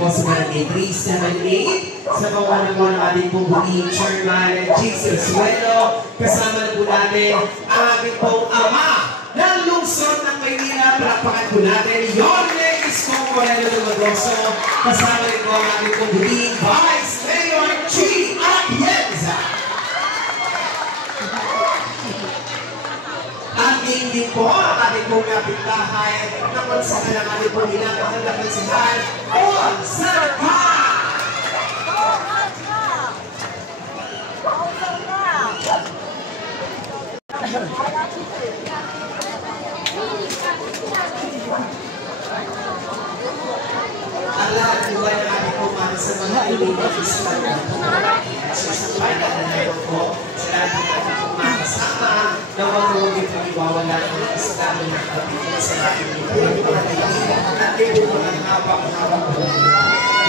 po sa Barangay 378 sa kawalan po ng ating pong buting Chairman Jesus Suelo. Kasama na po natin ang ating pong ama ng lungsod ng Maynila. Palakpakan po natin Yorme Isko Moreno Dumagoso. Kasama rin po ang ating pong buting Vice Mayor G. Atienza. At hindi po ang ating pong kapitbahay na kung saan ang ating pong ginagawang napansihan o Sarpa! Ang lahat po ay ang ating pong mga sa mga ilinig sa sasapay na natin po sa lahat ng ating pong mga kasama na huwag yung pag-iwawala ng Islamo ng kapitid sa ating mga kaibigan at kayo po mga hawak-hawak po.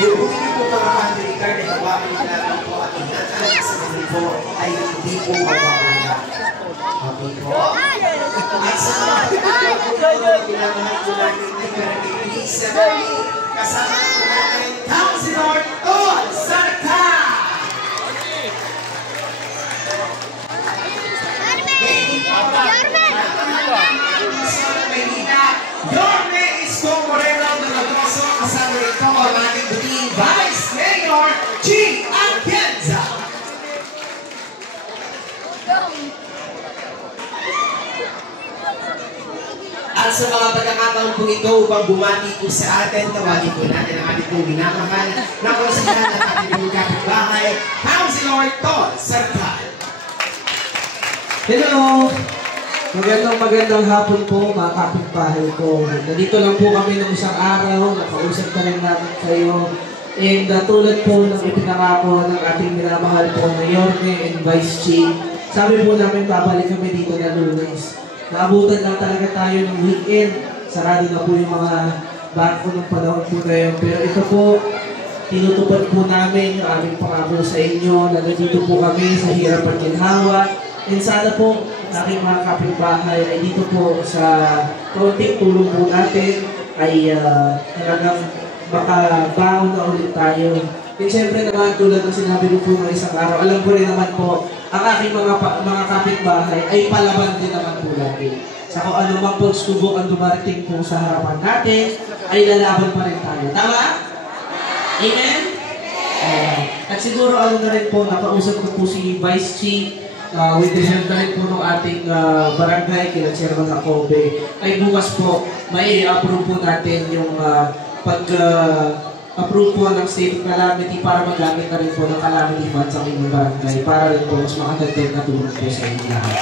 Yung hindi po mga Andrikar na gawain natin po at inatan sa mga po ay hindi po mawawala. Okay po? At sa mga kapitid po na pinamahal po natin ay Barangay 378 kasama po natin Councilor Tol Sarka! Yorme Isko Moreno Dumagoso, kasama ito ang ating buting Vice Mayor G. Atienza. At sa mga pagkakataon po ito upang bumati po sa atin, tawagin po natin ang ating pong minamahal na konsihan at ating pong kapitbahay, Councilor Tol Sarka. Hello! Magandang hapon po mga kapitbahay ko. Nandito lang po kami ng isang araw, nakausap na rin namin kayo. And tulad po ng ipinangako ng ating minamahal po na Yorme and Vice Chief, sabi po namin babalik kami dito na Lunes. Naabutan na talaga tayo ng weekend. Sarado na po yung mga bangko ng panahon po na yun. Pero ito po, tinutupad po namin yung aming pangako sa inyo. Nandito po kami sa hirap at ginhawa. And sana po, aking mga kapitbahay ay dito po sa konting tulong po natin ay talagang makabaon na ulit tayo. And syempre naman, tulad ng sinabi ko po ng isang araw, alam ko rin naman po, ang aking mga kapitbahay ay palaban din naman po natin. Sa kung anumang pagsubok ang dumarating po sa harapan natin, ay lalaban pa rin tayo. Tama? Amen? At siguro ano na rin po, nakausap ko po si Vice Chief, with the help na rin po ng ating barangay, kila Chairman Jacobe, ay bukas po, may approve po natin yung pag-approve po ng state of calamity para magamit na rin po ng calamity funds ang inyong barangay para rin po mas makadagdag na tulong po sa inyong lahat.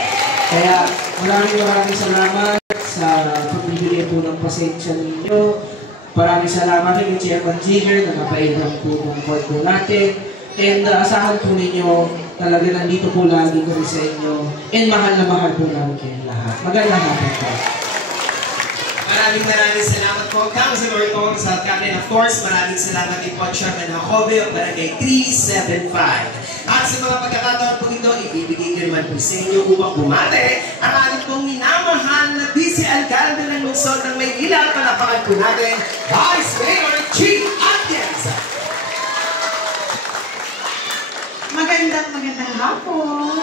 Kaya maraming salamat sa pagbibigay po ng pasensya ninyo. Maraming salamat rin kay Chairman Jigger na napailan po ng court po natin. And asahan po ninyo, talaga nandito po lagi kami sa inyo. And mahal na mahal po namin kayo lahat. Magandang hapon po. Maraming salamat po, Councilor Tol Sarka. And of course, maraming salamat din po, Chairman Jacobe of Barangay 375. At sa mga pagkakataon po ito, ibibigay ko naman po sa inyo upang bumate ang ating pong minamahal na Vice Alcalde ng lungsod ng Maynila. Palapakan po natin, Vice Mayor G. Atienza. Magandang hapon.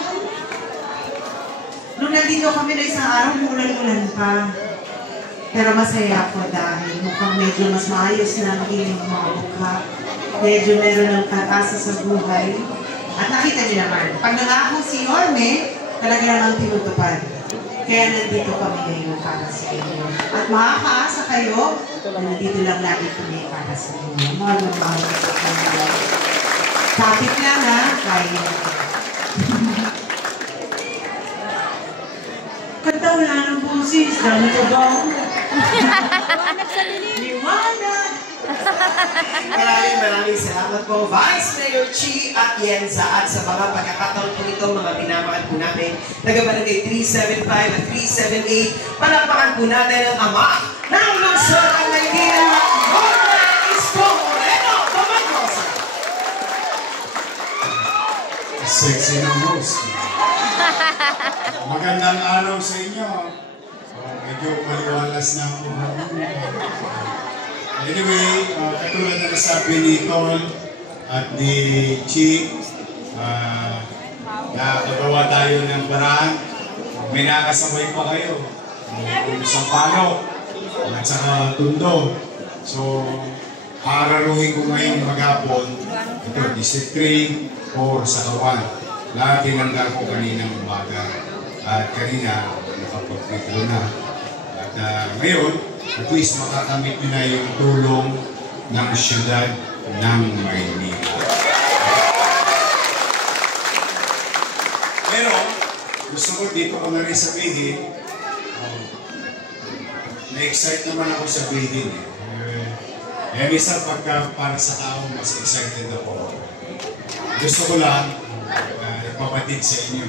Nung nandito kami na isang araw, umulan-ulan pa. Pero masaya ako dahil mukhang medyo mas maayos na maging yung mga mukha. Medyo meron ng pag-asa sa buhay. At nakita niyo naman, pag nangako si Yorme, talaga namang tinutupad. Kaya nandito kami ngayon para sa inyo. At makakaasa kayo na nandito lang lagi kami para sa inyo. Mahal sa kanila. Kapit lang ha, kaya. Kanta wala ng busis, dami ko ba? Liwanag sa dilim. Liwanag! Maraming salamat po, Vice Mayor Chi Atienza. At sa mga pagkakataon po ito, mga pinamahal po natin, taga-Barangay 375 at 378, palapakan po natin ang ama ng lungsod ng Maynila, Yorme Isko Moreno Dumagoso. Sexy ng host. Magandang araw sa inyo. Medyo maliwalas na ako. Anyway, katulad na nasabi ni Tol at ni Chi, nakagawa tayo ng paraan. May nakasabay pa kayo. Isang palo at saka tundo. So, araruhin ko ngayong maghapon. Ito, District 3, 4, saka 1. Lahat tinanda ko kaninang umaga. At kanina, nakapag-withdraw na. At ngayon, at least makakamit nyo na yung tulong ng siyudad ng Maynila. Pero, gusto ko dito ko na rin sabihin, na-excite naman ako sabihin. Minsan pagka para sa tao, mas excited ako. Gusto ko lang ipapatid sa inyo.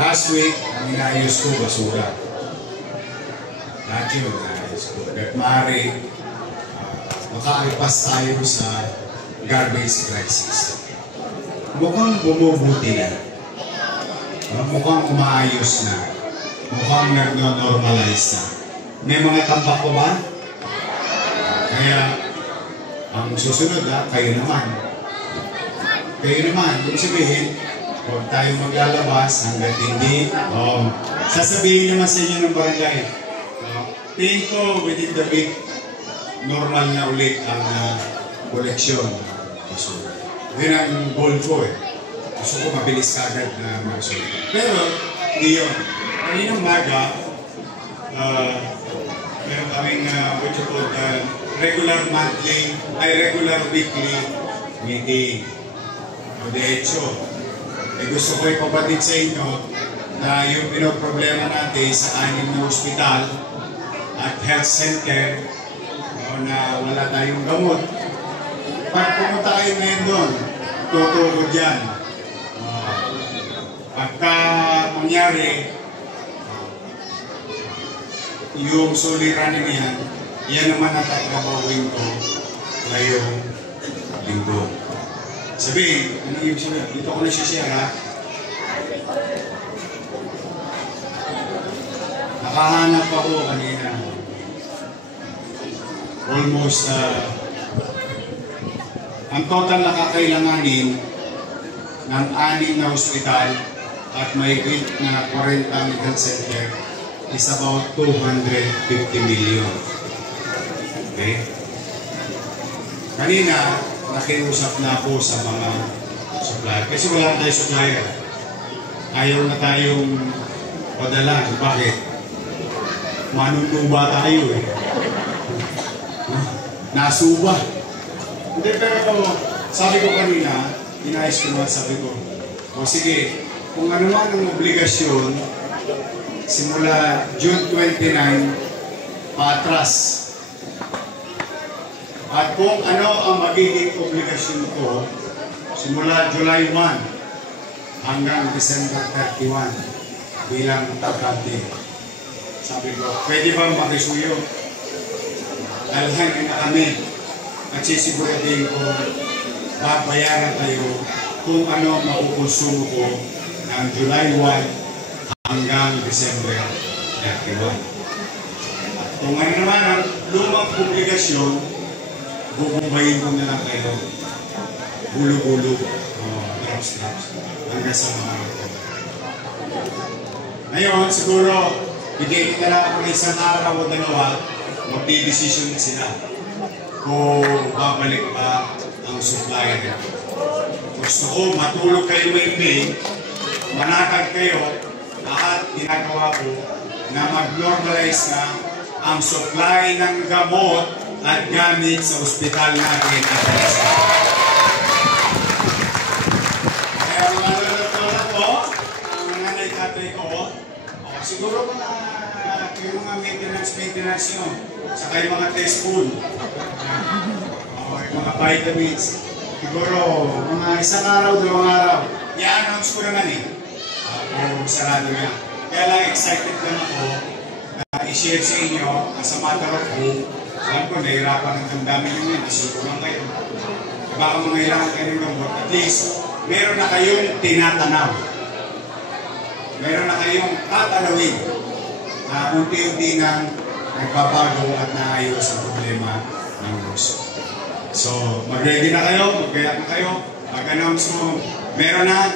Last week, ang inaayos ko, basura. Lahat yun, inaayos ko. At maaari, makaipas tayo sa garbage crisis. Mukhang bumubuti na. Mukhang umaayos na. Mukhang nag-normalize na. May mga tambak ko ba? Kaya, ang susunod kayo naman. Kayo naman, kung sabihin, huwag tayo maglalabas hanggang hindi. Sasabihin naman sa inyo ng barangay. Tingin ko, within the week, normal na ulit ang koleksyon. Yun ang goal ko eh. Gusto ko mabilis kagad na mag-solve. Pero, hindi yun. Kaninang maga, meron kaming what you call regular monthly, regular weekly meeting. De hecho, gusto ko ipapatid sa inyo na yung pinoproblema natin sa 6 na ospital at health center na wala tayong gamot. Pag pumunta kayo ngayon doon, totoo dyan. Pagka mangyari, yung suliranin niyan, yan naman ang tatrabawin ko ngayong linggo. Sabihin, ano yung sabihin? Dito ko nagsishare ha. Nakahanap ako kanina. Almost, ang total na kakailanganin ng 6 na ospital at may na 40 health center is about 250 million. Okay? Kanina, nakiusap na po sa mga supplier. Kasi wala tayong supplier. Ayaw na tayong padala. Bakit? Manunuba tayo eh. Nasuba. Hindi, pero sabi ko kanina, inayos ko naman, sabi ko, o sige, kung ano man ang obligasyon, simula June 29, paatras. At kung ano ang magiging obligasyon ko, simula July 1 hanggang December 31 bilang takante. Sabi ko, pwede ba makisuyo? Dalhan na kami at sisiguratin ko, babayaran tayo kung ano makukonsumo ko ng July 1 hanggang December 31. At kung ano naman ang lumang obligasyon, bububayin ko na lang kayo. Bulo-bulo. Drops. Hanggang sa mga ito. Ngayon, siguro, bigay kita lang ako ng isang araw o dalawa, magdi-decision na sila kung babalik pa ang supplier. Gusto ko, matulog kayo maibig, manakag kayo, lahat ginagawa ko na mag-normalize na ang supply ng gamot at gamit sa ospital natin at kaya mga lalato ko, mga nanay-tatay ko, siguro yung mga maintenance nyo, saka yung mga test food, yung mga vitamins, siguro mga isang araw, 2 araw, i-announce ko naman eh, kung sarado yan. Kaya lang excited lang ako na i-share sa inyo as a matter of hope. Alam ko, nahirapan ang dami nyo yun, asiko lang kayo. Baka mangailangan kayo ng gamot. At least, meron na kayong tinatanaw. Meron na kayong tatanawin na unti-unti nang nagbabago at naayos ang problema ng puso. So, mag-ready na kayo, mag-gayak na kayo, mag-announce mo, meron na,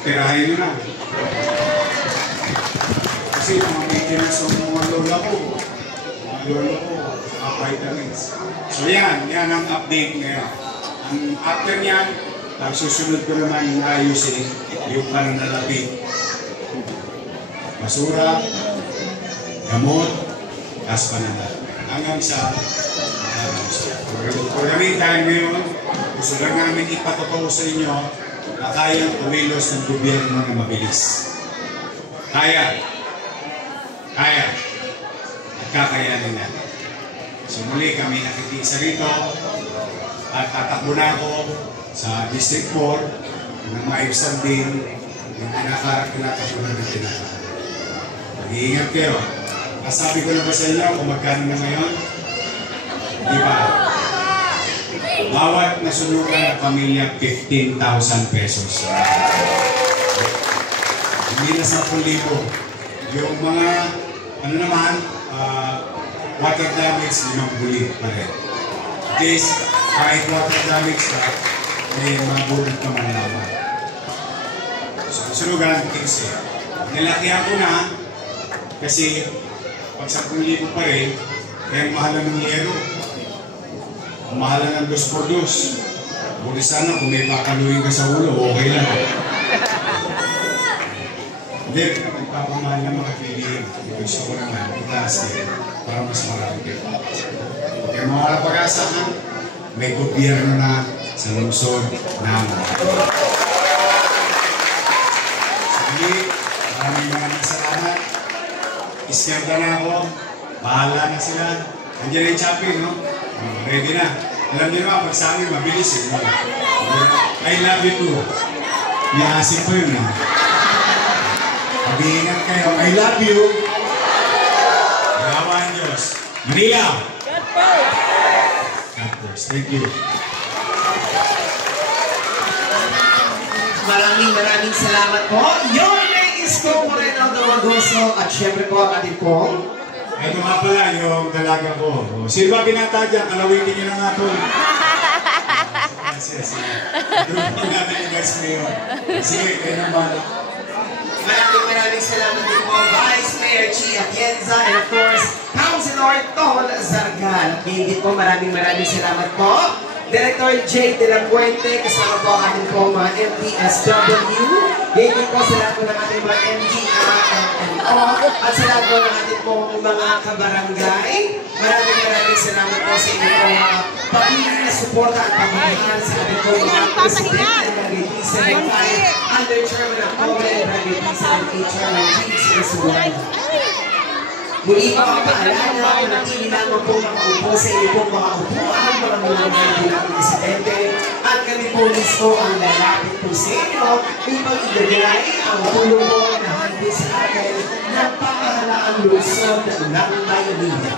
tirahin nyo na. Kasi mga maintenance ng mga lola ko, mga vitamins. So yan ang update ngayon. Ang after niyan, ang susunod ko naman ayusin yung pananalapi. Basura, gamot, tas pananalapi. Hanggang sa for the meantime ngayon, gusto lang namin ipatotoo sa inyo na kayang kumilos ng gobyerno na mabilis. Kaya. At kakayanin natin. So muli kami nakikisa rito at tatakbo na ako sa District 4 ng maibsan din yung tinatapunan ng tinatapunan. Mag-iingat kayo. Nasabi ko na ba sa inyo kung magkano na ngayon? Di ba? Bawat nasunugan ng pamilya, 15,000 pesos. Hindi na 10,000. Yung mga, ano naman, water damage, 5 bulit pa rin. At least, kahit water damage na, may mga bulit naman naman. So, sunugan, 15. Nilakihan ko na, kasi pag 10,000 pa rin, kaya mahalan ng yero. Mahalan ng 2x2. Buti sana kung may pakaluin ka sa ulo, okay lang. Hindi, nagpapamahal ng mga piliin. Gusto ko naman, itaas din, para mas marami kayo. Kaya mga pag-asa, may gobyerno na sa lungsod namin. Sige, maraming salamat. Iskenta na ako. Bahala na sila. Andiyan na yung chopping, no? Ready na. Alam niyo naman, pag sa amin, mabilis eh. I love you too. May asin po yun, ha? Mag-iingat kayo. I love you. Gawa ang Diyos. Manila! God first. Thank you. Maraming salamat po. Your name is Kong Moreno Dumagoso at syempre po ang ating Kong. Ito nga pala yung dalaga ko. Sino ba binata dyan? Kalawitin nyo na nga po. Sige. Doon po natin yung guys ngayon. Sige, kayo naman. Maraming salamat din po, Vice Mayor Chi Atienza and of course, Councilor Ton Zargal. Ngayon din po, maraming salamat po. Director J. De La Puente, kasama po ang ating po mga MPSW. Ngayon din po sa lahat po ng ating mga MGA and at sa lahat po ng ating po mga kabarangay. Maraming salamat po sa inyo po mga patuloy na suporta at pagmamahal sa ating po mga presidente ng Barangay D75 under Chairman of Comelec, Barangay D78 Chairman James Resulan. Muli pa ang paalala, manatili lamang po makaupo sa inyo pong mga upuan, mga mulungan ng ating presidente, at kami po mismo ang lalapit po sa inyo upang ibigay ang tulong po na handis sa akin ng pamahalaang lungsod ng Maynila.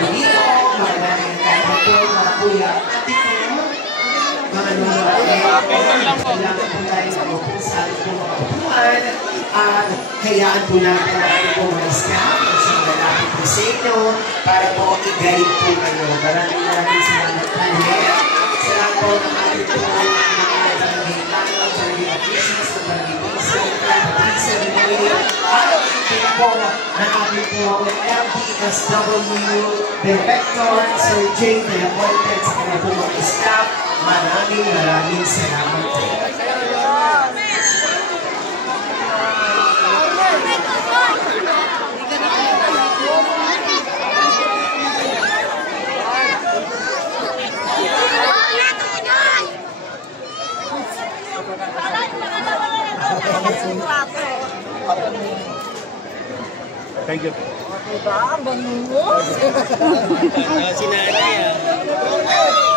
Muli po, maraming kaya po mga kuya at ito, mga kailangan po tayo mag-upo sa ating po mga upuan at hayaan po natin natin po mga staff at sa lalapit po sa inyo para po i-guide po kayo. Maraming salamat po ulit. Salamat po ng ating po mga barangay lalo, barangay officials, barangay officials, at ito po ng ating po MPSW Director, Sir J. De La Puente, sa kanya po mga staff. Maraming salamat po. Thank you. Diba? Ang bangus. Si nanay ah.